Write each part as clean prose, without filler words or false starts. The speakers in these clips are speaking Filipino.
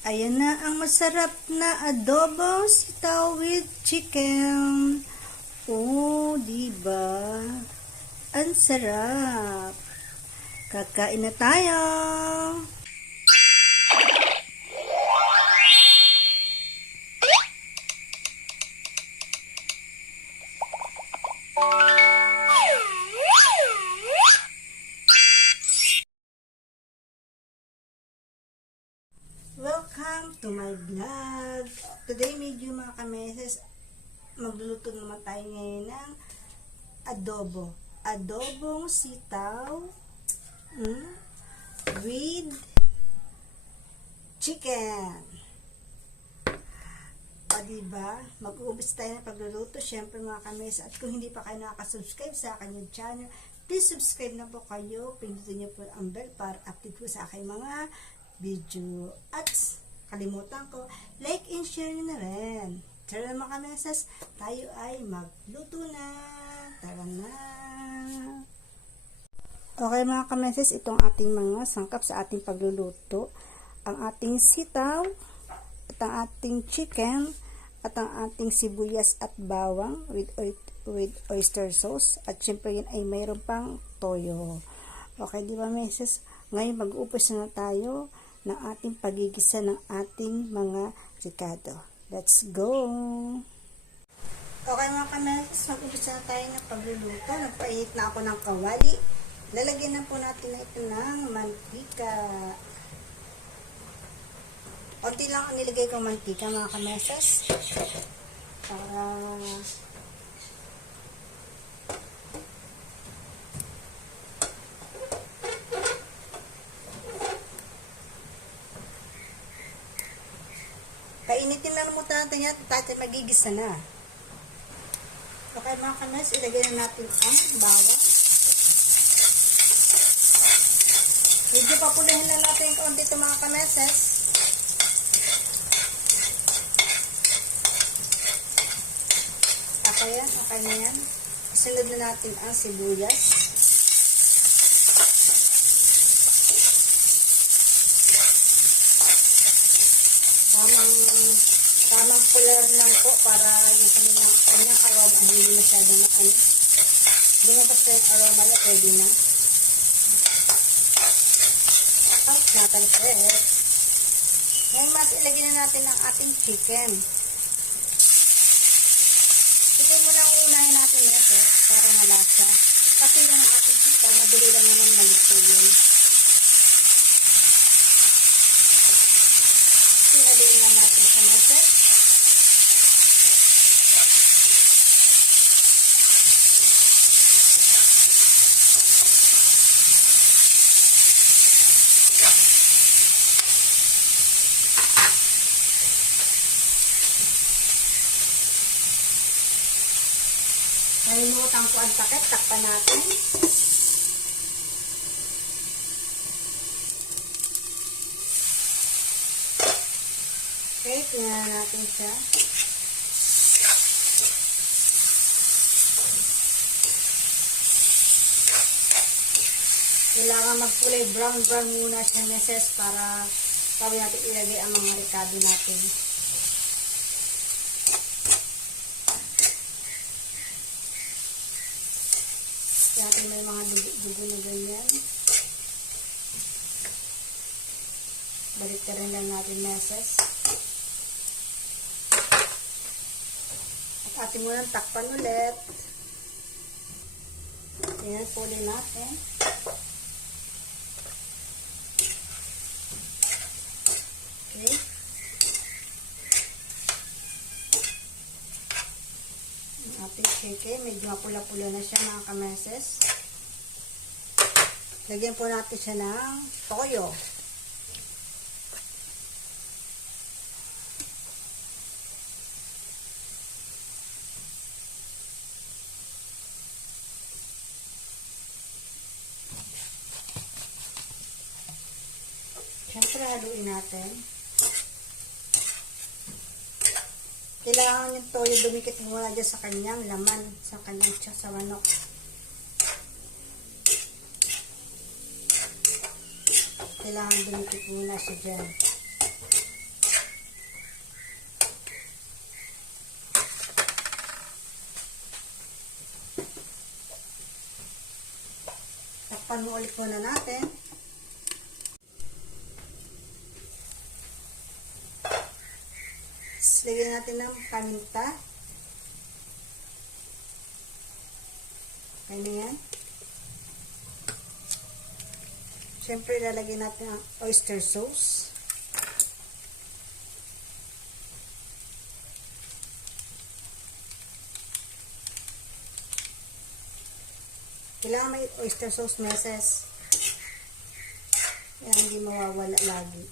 Ayan na ang masarap na adobong sitaw with chicken. Oh, diba? Ang sarap. Kakain na tayo. Welcome to my vlog. Today medyo mga kameses, magluluto naman tayo ngayon ng adobo. Adobong sitaw with chicken. O diba? Mag-uumpisa tayo ng pagluluto. Siyempre mga kameses, at kung hindi pa kayo nakaka-subscribe sa akin yung channel, please subscribe na po kayo. Pindutin niyo po ang bell para update po sa aking mga video. At kalimutan ko, like and share nyo na rin. Tara mga kamesas, tayo ay magluto na. Tara na. Okay mga kamesas, itong ating mga sangkap sa ating pagluluto. Ang ating sitaw, at ang ating chicken, at ang ating sibuyas at bawang with oyster sauce. At syempre yun ay mayroon pang toyo. Okay, di ba meses? Ngayon mag-uupos na tayo ng ating pagigisa ng ating mga ricado. Let's go! Okay mga kameses, mag-umpisa na tayo ng pagluluto. Nagpainit na ako ng kawali. Lalagyan na po natin na ito ng mantika. Konti lang ang nilagay kong mantika mga kameses. Para painitin lang mo natin yan at magigisa na. Okay mga kames, ilagay na natin ang bawang. Medyo papulahin lang natin yung kaunti ito mga kameses. Okay na yan. Isunod na natin ang sibuyas. Tamang pula lang po para yung kanyang aroma hindi masyado na lumabas na yung aroma niya, pwede na. At natalpet. Ngayon mas ilagay na natin ang ating chicken. Chicken mo lang unahin natin ito para malasa. Kasi yung ating chicken, madali lang naman malito yun. Ihaliin na natin sa meses. Nalimutan ko ang takip, takpan natin. Okay, tingnan natin siya. Kailangan magkulay brown muna siya meses para bago natin ilagay ang mga ricado natin. Natin may mga dugo na ganyan. Balik ka rin lang natin meses. At atin mo lang takpan ulit. Ayan, puli natin. Okay. Ang ating chicken, medyo mapula-pula na siya mga kameses. Lagyan po natin siya ng toyo. Siyempre, haluin natin. Kailangan yung toyo dumikit muna dyan sa kanyang laman, sa kanyang sa manok. Kailangan dumikit muna siya dyan. Tatakpan mo ulit muna natin. Lagyan natin ng paminta. Okay na yan. Siyempre, lalagyan natin ang oyster sauce. Kailangan may oyster sauce, meses. Kaya hindi mawawala lagi.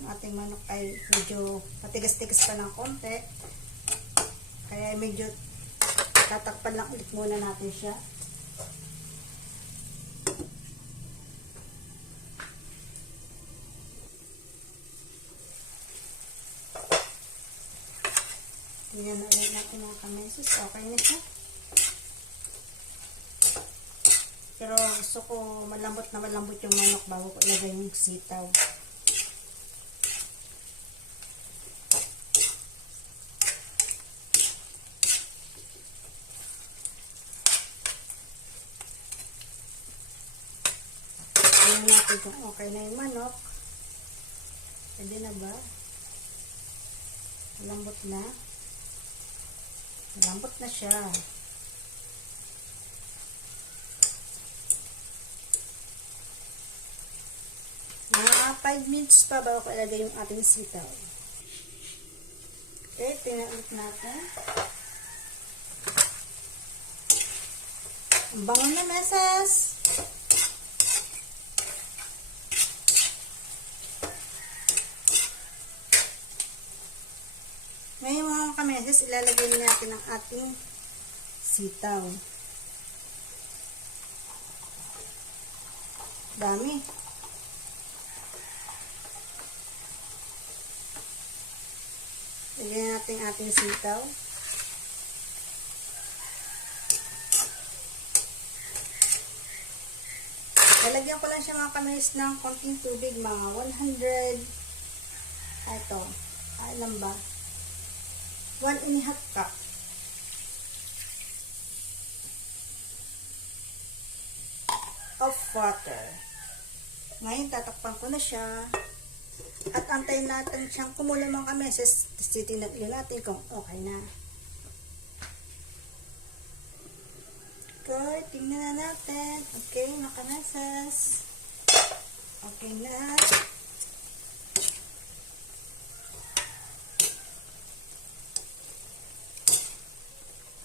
Yung ating manok ay medyo matigas-tigas pa ng konti. Kaya medyo tatakpan lang ulit muna natin siya. Tingnan na ulit natin mga kameses. Okay na siya. Pero gusto ko malambot na malambot yung manok bago ko ilagay yung sitaw. Tingnan natin kung okay na yung manok. Pwede na ba? Malambot na. Malambot na siya. Mga 5 minutes pa bago ko ilagay yung ating sitaw. Okay, tingnan ulit natin. Ang bango na, meses! Ngayon mga kameses, ilalagay natin ang ating sitaw. Dami. Lagyan natin ang ating sitaw. Lalagyan ko lang siya mga kameses ng konting tubig, mga 100. Ito, alam ba? 1.5 cup. Of water. Ngayon, tatakpan ko na siya. At antayin natin siyang kumulo mga kameses. Titignan natin kung okay na. Okay, tingnan na natin. Okay, mga kameses. Okay na.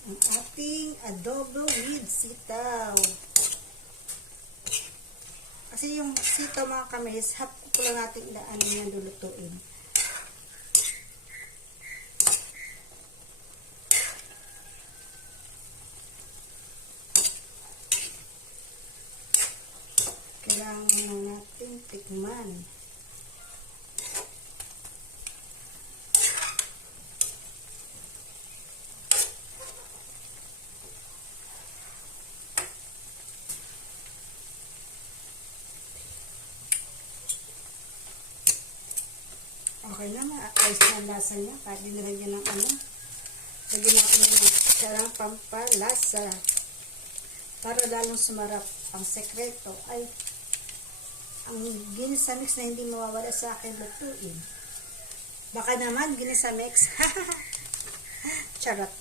Ang ating adobo with sitaw. Kasi yung sitaw mga kameses, half ko lang natin ilaanin yan lulutuin. Kailangan na natin tikman. Okay na, ayos na lasa niya. Kahit dinilagyan ng ano. Lagyan natin ng sarang pampalasa. Para lalong sumarap. Ang sekreto ay ang ginisamix na hindi mawawala sa akin lutuin. Baka naman ginisamix. Charot.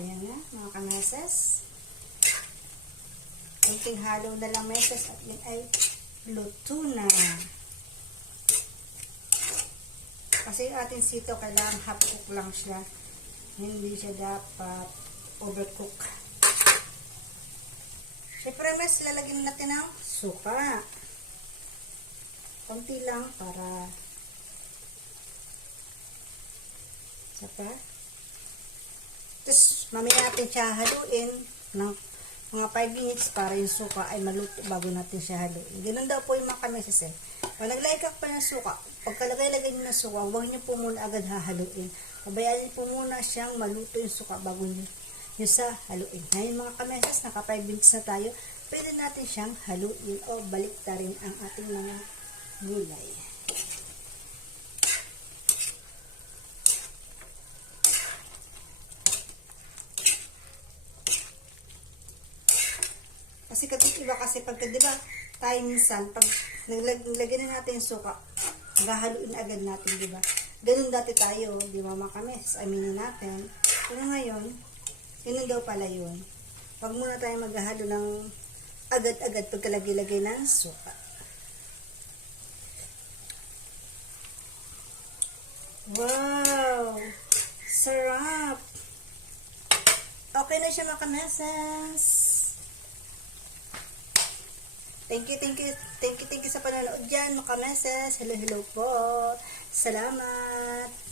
Ayan na, mga kameses. Kunting halo na lang meses at yun ay luto na. Kasi yung ating sito kailangan half cook lang siya. Hindi siya dapat overcook. Siyempre mes, lalagyan natin ng suka. Konti lang para isa pa. Tapos mamaya natin siya haluin ng mga 5 minutes para yung suka ay maluto bago natin siya haluin. Ganun daw po yung mga kameses eh. Pag naglaikak pa ng suka, pagkalagay-lagay nyo ng suka, huwag nyo po muna agad hahaluin. Pabayaan nyo po muna siyang maluto yung suka bago nyo yung sa haluin. Ngayon mga kameses, naka 5 minutes na tayo. Pwede natin siyang haluin o baliktarin ang ating mga gulay. Kasi katong iba kasi pagka, di ba, tayo minsan, pag naglagyan na natin yung suka, haluin agad natin, di ba? Ganun dati tayo, di ba mga kames, aminin natin. Pero ngayon, ganun daw pala yun. Huwag muna tayo maghahalo ng agad-agad pagkalagay-lagay ng suka. Wow! Sarap! Okay na siya mga kameses. Thank you sa panonood dyan, mga kameses. Hello po. Salamat.